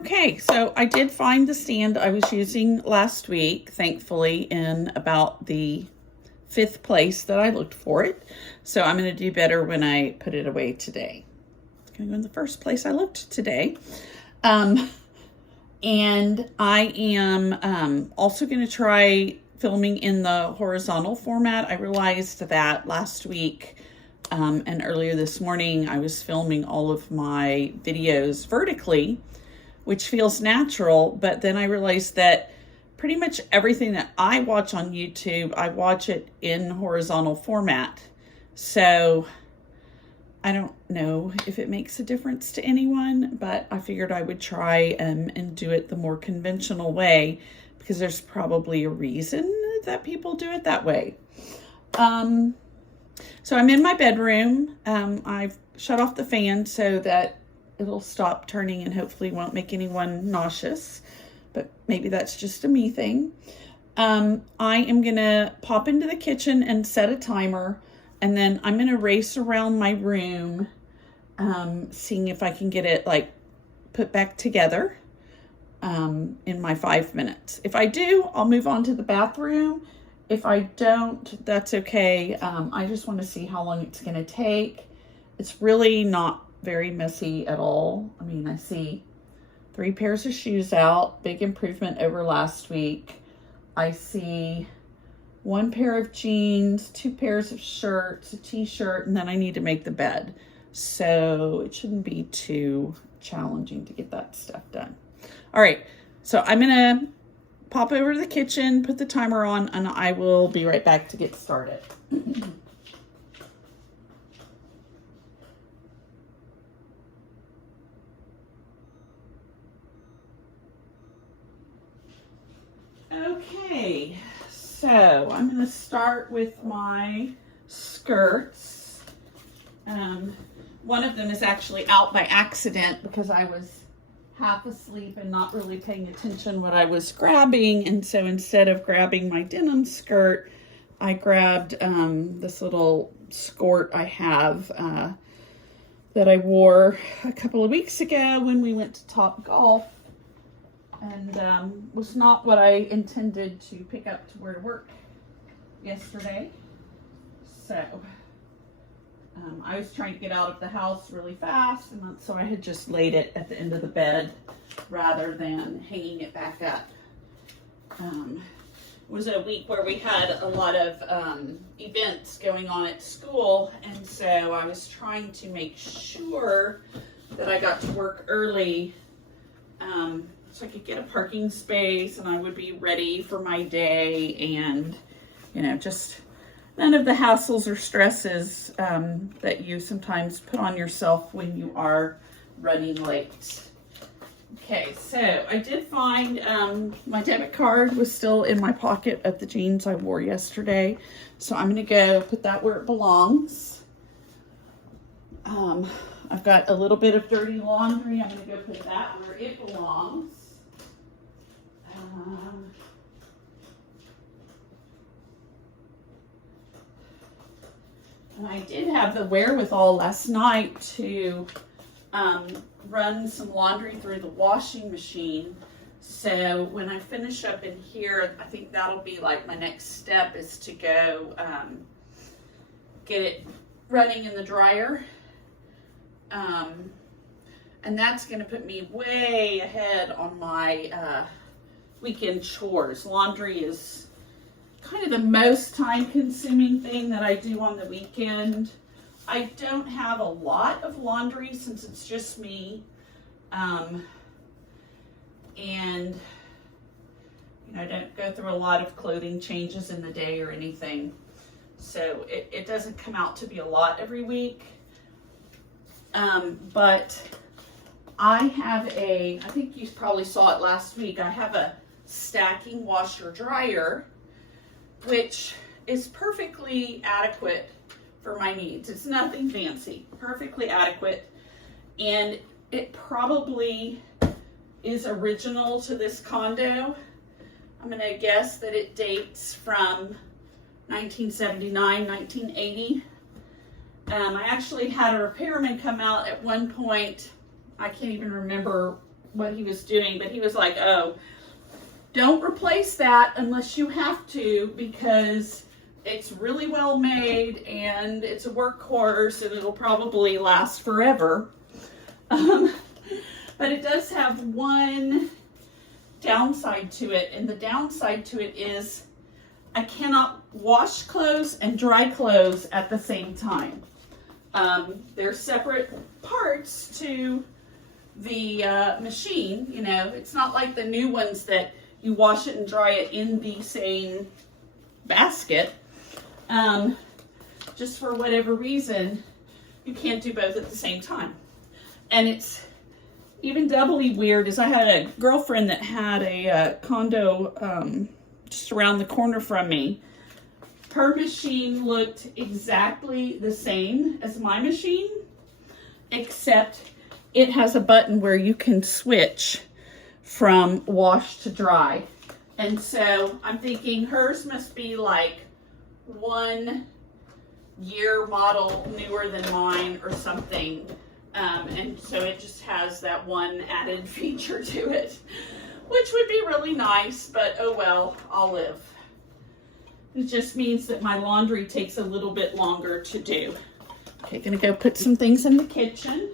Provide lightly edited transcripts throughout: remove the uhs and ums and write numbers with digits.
Okay, so I did find the stand I was using last week, thankfully, in about the 5th place that I looked for it. So I'm going to do better when I put it away today. It's going to go in the first place I looked today. And I am also going to try filming in the horizontal format. I realized that last week and earlier this morning I was filming all of my videos vertically, which feels natural, but then I realized that pretty much everything that I watch on YouTube, I watch it in horizontal format. So I don't know if it makes a difference to anyone, but I figured I would try and do it the more conventional way because there's probably a reason that people do it that way. So I'm in my bedroom. I've shut off the fan so that it'll stop turning and hopefully won't make anyone nauseous, but maybe that's just a me thing. I am gonna pop into the kitchen and set a timer, and then I'm gonna race around my room, seeing if I can get it like put back together in my 5 minutes. If I do, I'll move on to the bathroom. If I don't, that's okay. I just want to see how long it's gonna take. It's really not very messy at all. I mean, I see 3 pairs of shoes out, big improvement over last week. I see 1 pair of jeans, 2 pairs of shirts, a t-shirt, and then I need to make the bed. So it shouldn't be too challenging to get that stuff done. All right, so I'm gonna pop over to the kitchen, put the timer on, and I will be right back to get started. Okay, so I'm going to start with my skirts. One of them is actually out by accident because I was half asleep and not really paying attention what I was grabbing. And so instead of grabbing my denim skirt, I grabbed this little skirt I have that I wore a couple of weeks ago when we went to Top Golf. And was not what I intended to pick up to wear to work yesterday. So I was trying to get out of the house really fast, and so I had just laid it at the end of the bed rather than hanging it back up. It was a week where we had a lot of events going on at school, and so I was trying to make sure that I got to work early so I could get a parking space and I would be ready for my day, and just none of the hassles or stresses that you sometimes put on yourself when you are running late. Okay, so I did find my debit card was still in my pocket of the jeans I wore yesterday, so I'm gonna go put that where it belongs. I've got a little bit of dirty laundry. I'm gonna go put that where it belongs. And I did have the wherewithal last night to run some laundry through the washing machine. So when I finish up in here, I think that'll be like my next step is to go get it running in the dryer. And that's going to put me way ahead on my weekend chores. Laundry is kind of the most time-consuming thing that I do on the weekend. I don't have a lot of laundry since it's just me. And I don't go through a lot of clothing changes in the day or anything. So it doesn't come out to be a lot every week. But I have I think you probably saw it last week, I have a stacking washer dryer, which is perfectly adequate for my needs. It's nothing fancy, perfectly adequate. And it probably is original to this condo. I'm going to guess that it dates from 1979, 1980. I actually had a repairman come out at one point. I can't even remember what he was doing, but he was like, oh, don't replace that unless you have to, because it's really well made and it's a workhorse and it'll probably last forever. But it does have one downside to it, and the downside to it is I cannot wash clothes and dry clothes at the same time. They're separate parts to the machine. You know, it's not like the new ones that you wash it and dry it in the same basket. Just for whatever reason, you can't do both at the same time. And it's even doubly weird is I had a girlfriend that had a condo just around the corner from me. Her machine looked exactly the same as my machine, except it has a button where you can switch from wash to dry. And so I'm thinking hers must be like 1 year model newer than mine or something. And so it just has that one added feature to it, which would be really nice, but oh well, I'll live. It just means that my laundry takes a little bit longer to do. Okay, gonna go put some things in the kitchen.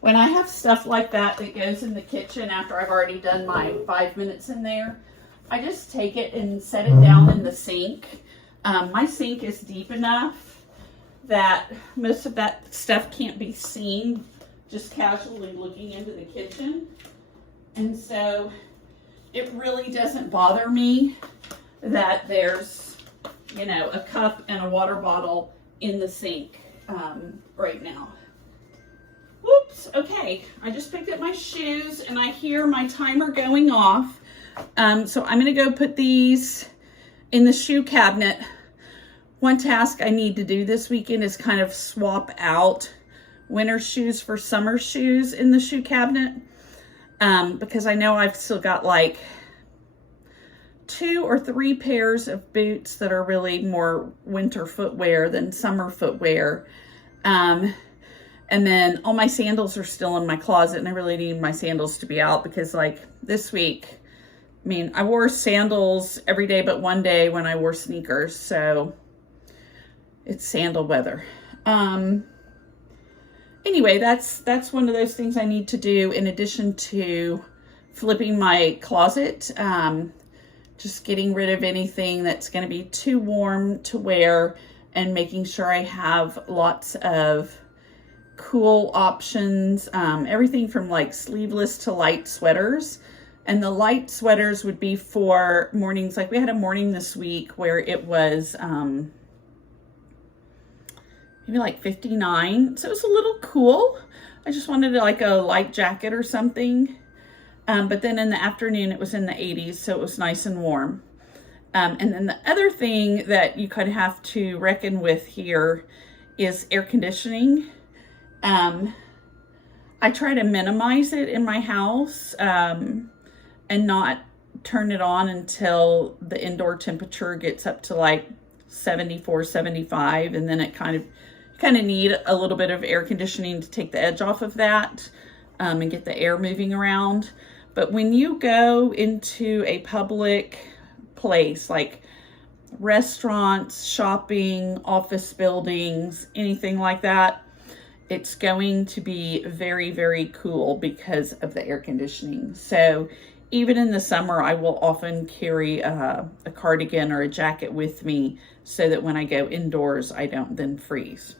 When I have stuff like that that goes in the kitchen after I've already done my 5 minutes in there, I just take it and set it down in the sink. My sink is deep enough that most of that stuff can't be seen just casually looking into the kitchen. And so it really doesn't bother me that there's, you know, a cup and a water bottle in the sink right now. Whoops, okay, I just picked up my shoes and I hear my timer going off. So I'm gonna go put these in the shoe cabinet. One task I need to do this weekend is kind of swap out winter shoes for summer shoes in the shoe cabinet. Because I know I've still got like 2 or 3 pairs of boots that are really more winter footwear than summer footwear. And then all my sandals are still in my closet, and I really need my sandals to be out because like this week, I mean, I wore sandals every day but one day when I wore sneakers, so it's sandal weather. Anyway, that's one of those things I need to do in addition to flipping my closet. Just getting rid of anything that's going to be too warm to wear and making sure I have lots of cool options. Everything from like sleeveless to light sweaters. And the light sweaters would be for mornings. Like we had a morning this week where it was maybe like 59. So it was a little cool. I just wanted like a light jacket or something. But then in the afternoon it was in the 80s. So it was nice and warm. And then the other thing that you kind of have to reckon with here is air conditioning. I try to minimize it in my house. And not turn it on until the indoor temperature gets up to like 74, 75. And then it kind of need a little bit of air conditioning to take the edge off of that and get the air moving around. But when you go into a public place like restaurants, shopping, office buildings, anything like that, it's going to be very, very cool because of the air conditioning. So even in the summer, I will often carry a cardigan or a jacket with me so that when I go indoors, I don't then freeze.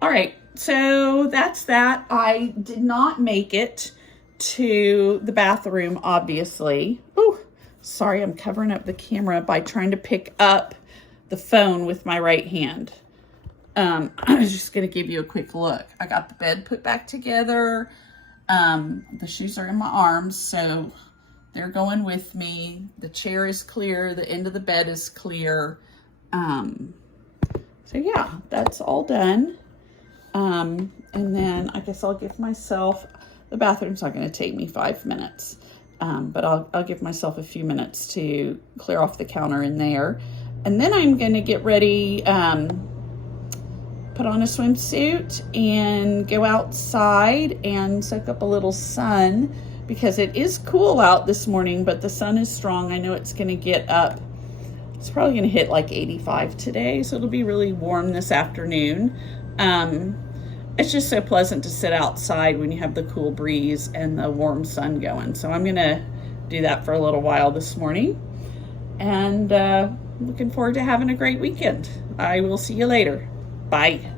All right, so that's that. I did not make it to the bathroom, obviously. Oh, sorry, I'm covering up the camera by trying to pick up the phone with my right hand. I was just going to give you a quick look. I got the bed put back together. The shoes are in my arms, so they're going with me. The chair is clear. The end of the bed is clear. So yeah, that's all done. And then I guess I'll give myself, the bathroom's not going to take me 5 minutes. But I'll give myself a few minutes to clear off the counter in there. And then I'm gonna get ready, put on a swimsuit and go outside and soak up a little sun because it is cool out this morning, but the sun is strong. I know it's gonna get up. It's probably gonna hit like 85 today, so it'll be really warm this afternoon. It's just so pleasant to sit outside when you have the cool breeze and the warm sun going. So I'm gonna do that for a little while this morning. And looking forward to having a great weekend. I will see you later. Bye.